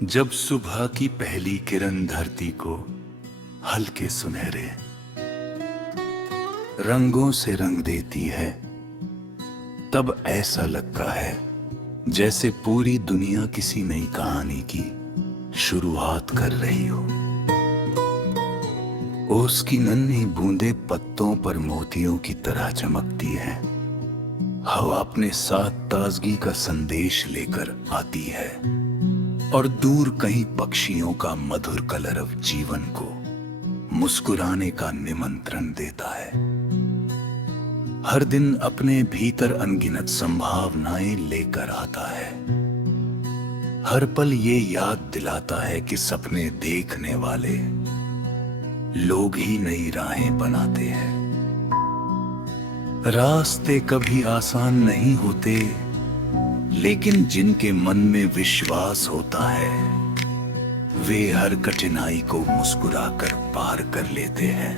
जब सुबह की पहली किरण धरती को हल्के सुनहरे रंगों से रंग देती है, तब ऐसा लगता है जैसे पूरी दुनिया किसी नई कहानी की शुरुआत कर रही हो। ओस की नन्ही बूंदें पत्तों पर मोतियों की तरह चमकती है। हवा अपने साथ ताजगी का संदेश लेकर आती है और दूर कहीं पक्षियों का मधुर कलरव जीवन को मुस्कुराने का निमंत्रण देता है। हर दिन अपने भीतर अनगिनत संभावनाएं लेकर आता है। हर पल ये याद दिलाता है कि सपने देखने वाले लोग ही नई राहें बनाते हैं। रास्ते कभी आसान नहीं होते, लेकिन जिनके मन में विश्वास होता है वे हर कठिनाई को मुस्कुराकर पार कर लेते हैं।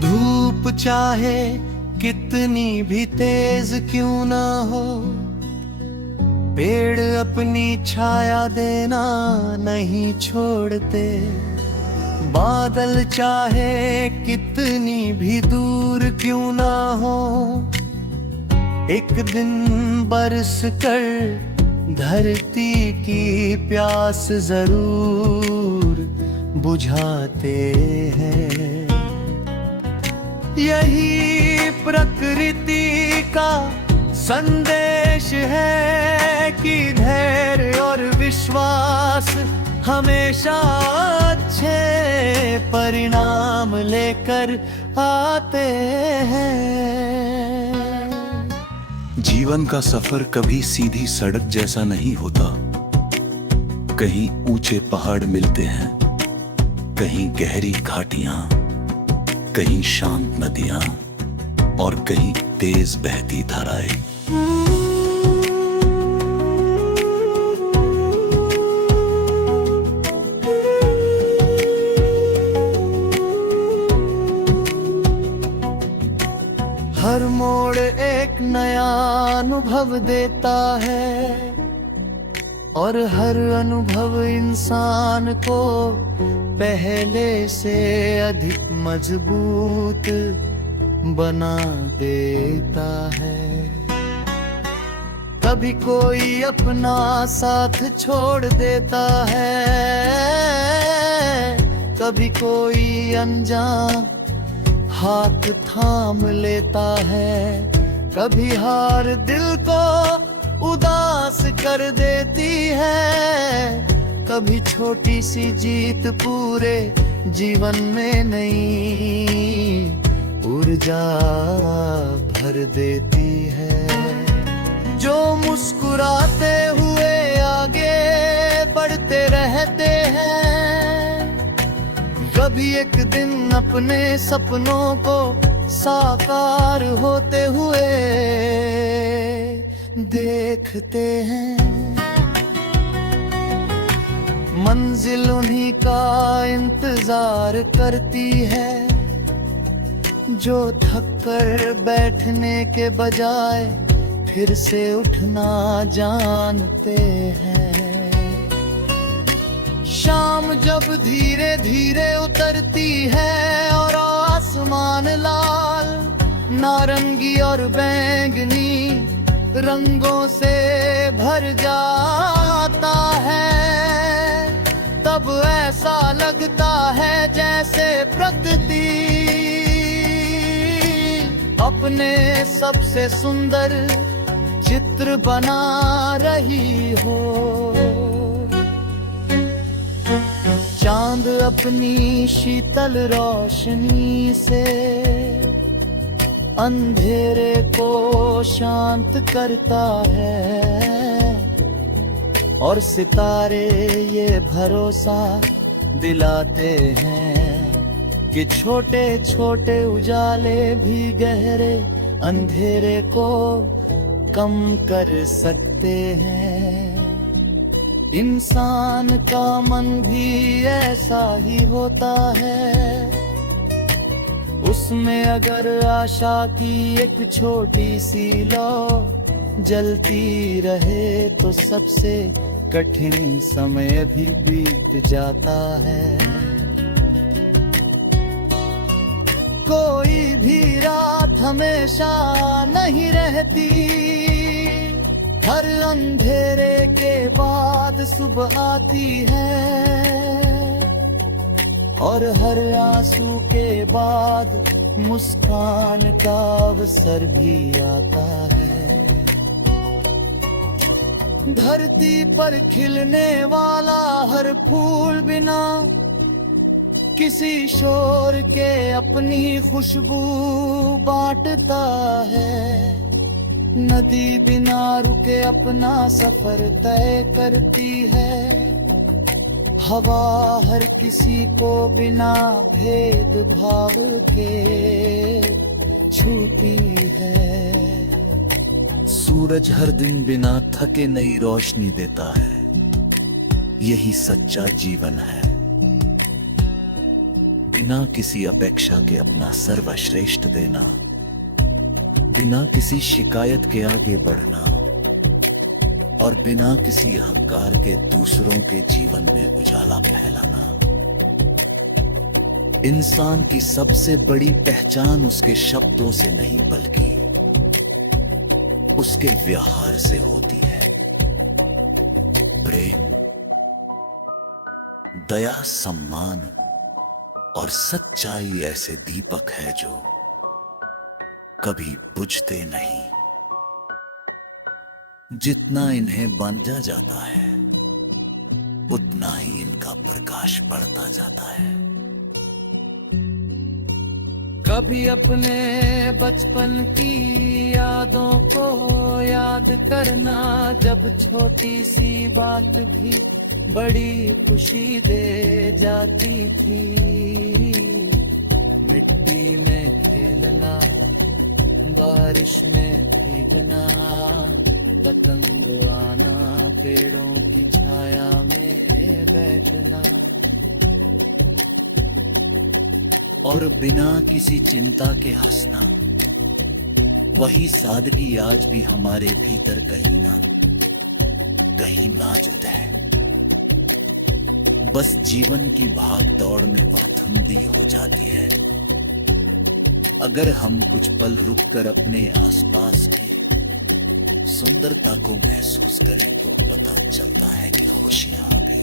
धूप चाहे कितनी भी तेज क्यों ना हो, पेड़ अपनी छाया देना नहीं छोड़ते। बादल चाहे कितनी भी दूर क्यों ना हो, एक दिन बरस कर धरती की प्यास जरूर बुझाते हैं। यही प्रकृति का संदेश है कि धैर्य और विश्वास हमेशा अच्छे परिणाम लेकर आते हैं। जीवन का सफर कभी सीधी सड़क जैसा नहीं होता। कहीं ऊंचे पहाड़ मिलते हैं, कहीं गहरी घाटियां, कहीं शांत नदियां और कहीं तेज बहती धाराएं। हर मोड़ एक नया अनुभव देता है और हर अनुभव इंसान को पहले से अधिक मजबूत बना देता है। कभी कोई अपना साथ छोड़ देता है, कभी कोई अनजान हाथ थाम लेता है। कभी हार दिल को उदास कर देती है, कभी छोटी सी जीत पूरे जीवन में नई ऊर्जा भर देती है। जो मुस्कुराते हुए आगे बढ़ते रहते हैं, कभी एक दिन अपने सपनों को साकार होते हुए देखते हैं। मंजिल उन्हीं का इंतजार करती है जो थक कर बैठने के बजाय फिर से उठना जानते हैं। शाम जब धीरे धीरे उतरती है और आसमान लाल, नारंगी और बैंगनी रंगों से भर जाता है, तब ऐसा लगता है जैसे प्रकृति अपने सबसे सुंदर चित्र बना रही हो। चांद अपनी शीतल रोशनी से अंधेरे को शांत करता है और सितारे ये भरोसा दिलाते हैं कि छोटे छोटे उजाले भी गहरे अंधेरे को कम कर सकते हैं। इंसान का मन भी ऐसा ही होता है, उसमें अगर आशा की एक छोटी सी लौ जलती रहे तो सबसे कठिन समय भी बीत जाता है। कोई भी रात हमेशा नहीं रहती, हर अंधेरे के बाद सुबह आती है, और हर आंसू के बाद मुस्कान का अवसर भी आता है। धरती पर खिलने वाला हर फूल बिना किसी शोर के अपनी खुशबू बांटता है। नदी बिना रुके अपना सफर तय करती है, हवा हर किसी को बिना भेदभाव के छूती है। सूरज हर दिन बिना थके नई रोशनी देता है, यही सच्चा जीवन है। बिना किसी अपेक्षा के अपना सर्वश्रेष्ठ देना, बिना किसी शिकायत के आगे बढ़ना, और बिना किसी अहंकार के दूसरों के जीवन में उजाला फैलाना। इंसान की सबसे बड़ी पहचान उसके शब्दों से नहीं बल्कि उसके व्यवहार से होती है। प्रेम, दया, सम्मान और सच्चाई ऐसे दीपक है जो कभी बुझते नहीं। जितना इन्हें बांधा जाता है उतना ही इनका प्रकाश बढ़ता जाता है। कभी अपने बचपन की यादों को याद करना, जब छोटी सी बात भी बड़ी खुशी दे जाती थी। मिट्टी में खेलना, बारिश में भीगना, पतंग आना, पेड़ों की छाया में बैठना, और बिना किसी चिंता के हंसना। वही सादगी आज भी हमारे भीतर कहीं ना कहीं मौजूद है। बस जीवन की भाग दौड़ में धुंधली हो जाती है। अगर हम कुछ पल रुककर अपने आसपास की सुंदरता को महसूस करें तो पता चलता है कि खुशियां अभी